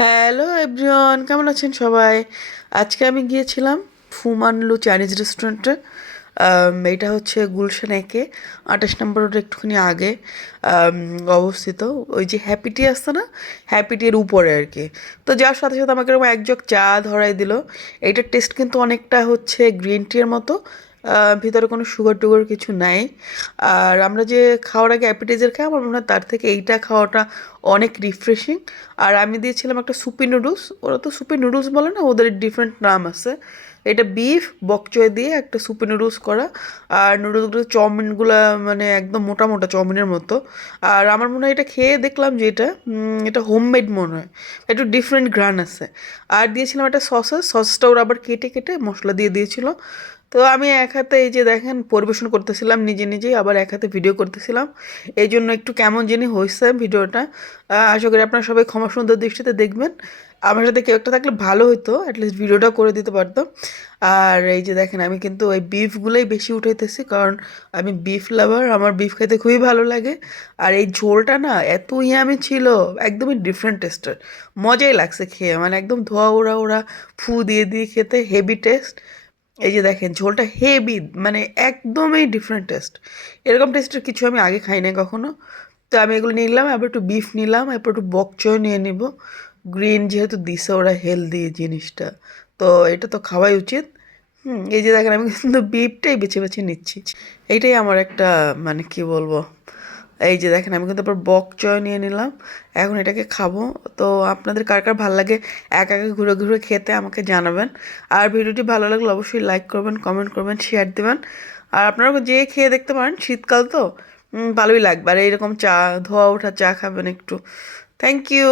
Hello everyone, কেমন আছেন সবাই? আজকে আমি গিয়েছিলাম ফুমানলু চাইনিজ রেস্টুরেন্টে। এটা হচ্ছে গুলশান একে 28 নম্বর রোডের একটুখানি আগে আম, অবস্থিত। ওই যে হ্যাপি টি আসছে না, হ্যাপি টির উপরে আর কি। তো যাওয়ার সাথে সাথে আমাকে এরকম এক জগ চা ধরাই দিল। এইটার টেস্ট কিন্তু অনেকটা হচ্ছে গ্রিন টির মতো। ভিতরে কোনো সুগার টুগার কিছু নাই। আর আমরা যে খাওয়ার আগে অ্যাপিটাইজার খাই, আমার মনে হয় তার থেকে এইটা খাওয়াটা অনেক রিফ্রেশিং। আর আমি দিয়েছিলাম একটা সুপি নুডলস, ওরা তো সুপি নুডলস বলে না, ওদের ডিফারেন্ট নাম আছে। এটা বিফ বকচয় দিয়ে একটা সুপি নুডলস করা। আর নুডলসগুলো চাউমিনগুলো মানে একদম মোটা মোটা চাউমিনের মতো। আর আমার মনে হয় এটা খেয়ে দেখলাম যে এটা হোমমেড মনে হয়, একটু ডিফারেন্ট ঘ্রাণ আছে। আর দিয়েছিলাম একটা সসটা ওরা আবার কেটে কেটে মশলা দিয়ে দিয়েছিল। তো আমি এক হাতে এই যে দেখেন পরিবেশন করতেছিলাম নিজে নিজেই, আবার এক হাতে ভিডিও করতেছিলাম। এই জন্য একটু কেমন জানি হয়েছে ভিডিওটা। আশা করি আপনারা সবাই ক্ষমা সুন্দর দৃষ্টিতে দেখবেন। আমার সাথে কেউ একটা থাকলে ভালো হতো, অ্যাটলিস্ট ভিডিওটা করে দিতে পারতাম। আর এই যে দেখেন আমি কিন্তু ওই বিফগুলোই বেশি উঠাইতেছি, কারণ আমি বিফ লাভার, আমার বিফ খেতে খুবই ভালো লাগে। আর এই ঝোলটা না এত ইয়ামি ছিল, একদমই ডিফারেন্ট টেস্টের। মজাই লাগছে খেয়ে, মানে একদম ধোয়া ওড়া ওড়া ফু দিয়ে দিয়ে খেতে হেভি টেস্ট। এই যে দেখেন ঝোলটা হেভি, মানে একদমই ডিফারেন্ট টেস্ট। এরকম টেস্টের কিছু আমি আগে খাই নাই কখনো। তো আমি এগুলো নিলাম, এবার একটু বিফ নিলাম, এরপর একটু বকচয় নিয়ে নিব। গ্রিন যেহেতু দিছে ওরা হেলদি জিনিসটা, তো এটা তো খাওয়াই উচিত। এই যে দেখেন আমি কিন্তু বিফটাই বেছে বেছে নিচ্ছি। এইটাই আমার একটা মানে কি বলবো, এই যে দেখেন আমি কিন্তু আবার বক চয় নিয়ে নিলাম। এখন এটাকে খাবো। তো আপনাদের কার কার ভালো লাগে একা একা ঘুরে ঘুরে খেতে আমাকে জানাবেন। আর ভিডিওটি ভালো লাগলে অবশ্যই লাইক করবেন, কমেন্ট করবেন, শেয়ার দেবেন। আর আপনারা যে খেয়ে দেখতে পারেন, শীতকাল তো ভালোই লাগবে। আর এইরকম চা, ধোয়া ওঠা চা খাবেন একটু। Thank you.